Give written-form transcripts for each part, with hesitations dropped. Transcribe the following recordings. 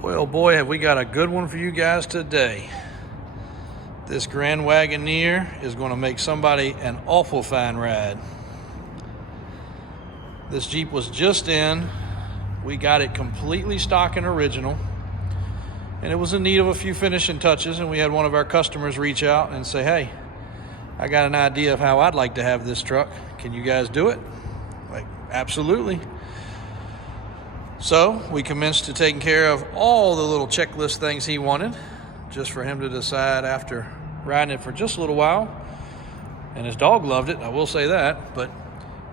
Boy, oh boy, have we got a good one for you guys today. This Grand Wagoneer is going to make somebody an awful fine ride. This Jeep was just in. We got it completely stock and original. And it was in need of a few finishing touches, and we had one of our customers reach out and say, hey, I got an idea of how I'd like to have this truck. Can you guys do it? Like, absolutely. So we commenced to taking care of all the little checklist things he wanted, just for him to decide after riding it for just a little while. And his dog loved it, I will say that, but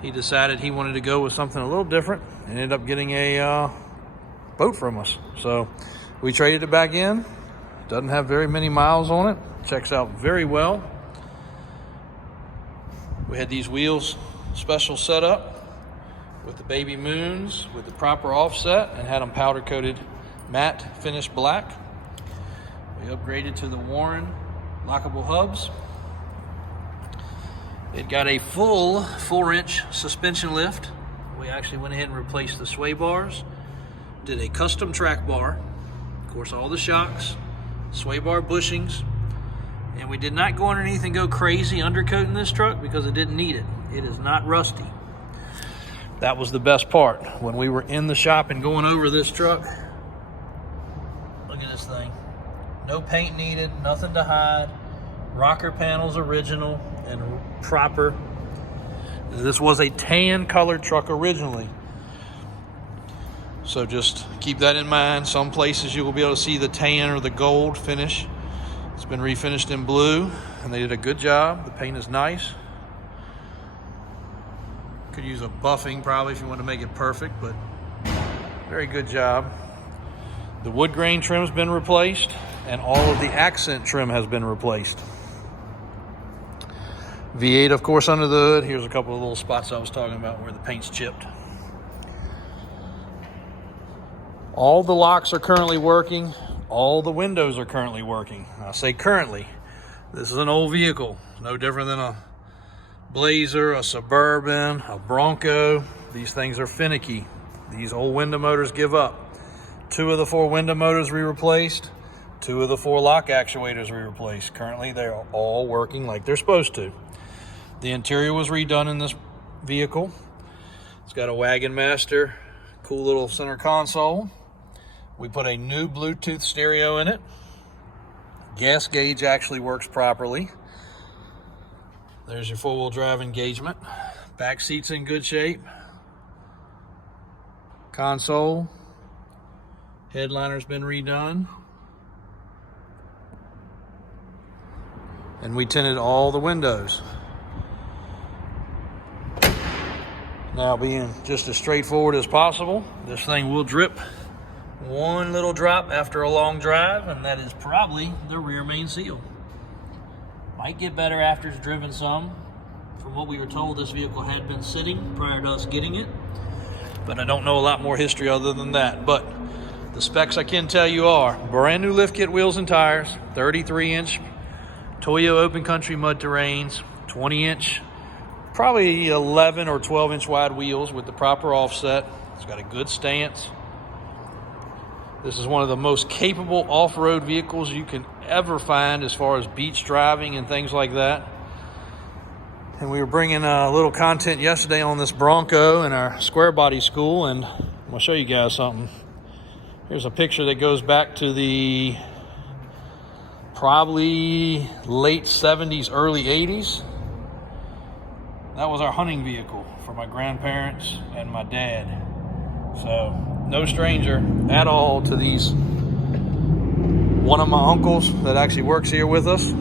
he decided he wanted to go with something a little different and ended up getting a boat from us. So we traded it back in. Doesn't have very many miles on it. Checks out very well. We had these wheels special setup with the baby moons with the proper offset and had them powder coated matte finished black. We upgraded to the Warren lockable hubs. It got a full 4-inch suspension lift. We actually went ahead and replaced the sway bars, did a custom track bar, of course all the shocks, sway bar bushings, and we did not go underneath and go crazy undercoating this truck because it didn't need it. It is not rusty. That was the best part. When we were in the shop and going over this truck, look at this thing. No paint needed, nothing to hide. Rocker panels original and proper. This was a tan colored truck originally. So just keep that in mind. Some places you will be able to see the tan or the gold finish. It's been refinished in blue and they did a good job. The paint is nice. Could use a buffing probably if you want to make it perfect, but very good job. The wood grain trim's been replaced and all of the accent trim has been replaced. V8, of course, under the hood. Here's a couple of little spots I was talking about where the paint's chipped. All the locks are currently working. All the windows are currently working. I say currently. This is an old vehicle. No different than a Blazer, a Suburban, a Bronco. These things are finicky. These old window motors give up. 2 of the 4 window motors we replaced. 2 of the 4 lock actuators we replaced. Currently, they're all working like they're supposed to. The interior was redone in this vehicle. It's got a Wagon Master, cool little center console. We put a new Bluetooth stereo in it. Gas gauge actually works properly. There's your 4-wheel drive engagement. Back seat's in good shape. Console. Headliner's been redone. And we tinted all the windows. Now, being just as straightforward as possible, this thing will drip one little drop after a long drive, and that is probably the rear main seal. Might get better after it's driven some. From what we were told, this vehicle had been sitting prior to us getting it, but I don't know a lot more history other than that. But the specs I can tell you are brand new lift kit wheels and tires, 33-inch Toyo Open Country mud terrains, 20-inch, probably 11 or 12-inch wide wheels with the proper offset. It's got a good stance. This is one of the most capable off-road vehicles you can ever find as far as beach driving and things like that. And we were bringing a little content yesterday on this Bronco in our square body school, and I'm gonna show you guys something. Here's a picture that goes back to the probably late 70s, early 80s. That was our hunting vehicle for my grandparents and my dad. So no stranger at all to these. One of my uncles that actually works here with us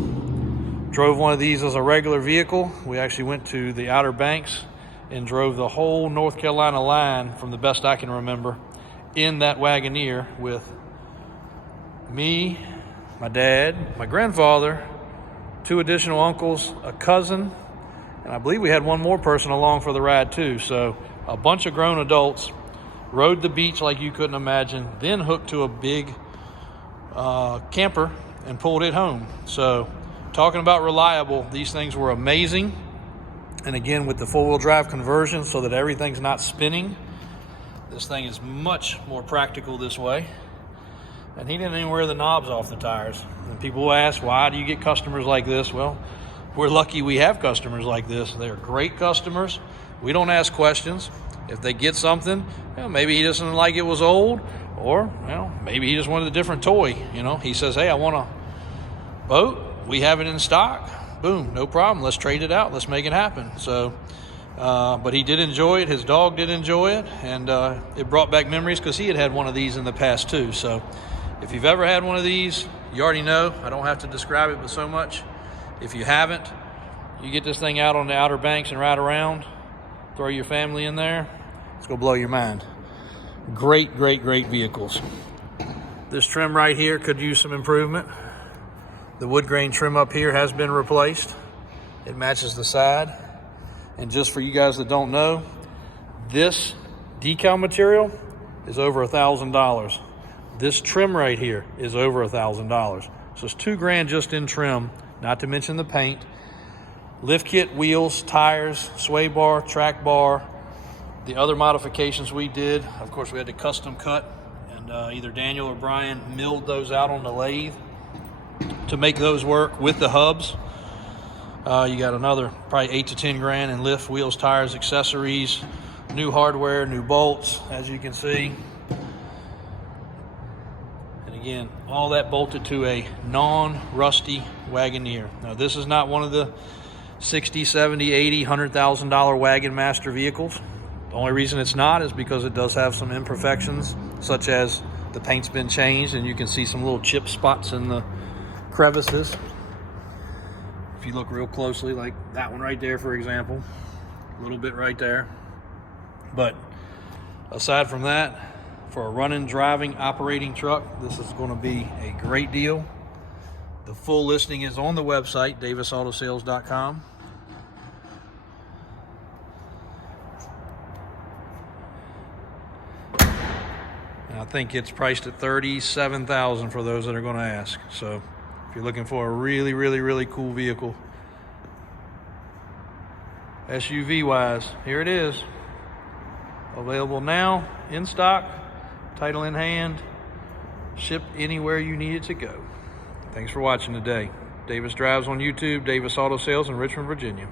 drove one of these as a regular vehicle. We actually went to the Outer Banks and drove the whole North Carolina line, from the best I can remember, in that Wagoneer with me, my dad, my grandfather, 2 additional uncles, a cousin, and I believe we had one more person along for the ride too. So a bunch of grown adults rode the beach like you couldn't imagine, then hooked to a big camper and pulled it home. So talking about reliable, these things were amazing. And again, with the 4-wheel drive conversion so that everything's not spinning, this thing is much more practical this way. And he didn't even wear the knobs off the tires. And people will ask, why do you get customers like this? Well, we're lucky we have customers like this. They're great customers. We don't ask questions. If they get something, maybe he doesn't like it was old, or maybe he just wanted a different toy. He says, hey, I want a boat. We have it in stock. Boom, no problem. Let's trade it out. Let's make it happen. So, but he did enjoy it. His dog did enjoy it, and it brought back memories because he had one of these in the past too. So if you've ever had one of these, you already know. I don't have to describe it but so much. If you haven't, you get this thing out on the Outer Banks and ride around, throw your family in there, it's gonna blow your mind. Great, great, great vehicles. This trim right here could use some improvement. The wood grain trim up here has been replaced. It matches the side. And just for you guys that don't know, this decal material is over $1,000. This trim right here is over $1,000. So it's $2,000 just in trim, not to mention the paint. Lift kit, wheels, tires, sway bar, track bar. The other modifications we did, of course, we had to custom cut, and either Daniel or Brian milled those out on the lathe to make those work with the hubs. You got another probably $8 to $10,000 in lift, wheels, tires, accessories, new hardware, new bolts, as you can see. And again, all that bolted to a non-rusty Wagoneer. Now, this is not one of the $60, $70, $80, $100,000 Wagon Master vehicles. The only reason it's not is because it does have some imperfections, such as the paint's been changed and you can see some little chip spots in the crevices. If you look real closely, like that one right there, for example, a little bit right there. But aside from that, for a running, driving, operating truck, this is going to be a great deal. The full listing is on the website, davisautosales.com. And I think it's priced at $37,000 for those that are going to ask. So if you're looking for a really, really, really cool vehicle, SUV wise, here it is. Available now, in stock, title in hand, shipped anywhere you need it to go. Thanks for watching today. Davis Drives on YouTube, Davis Auto Sales in Richmond, Virginia.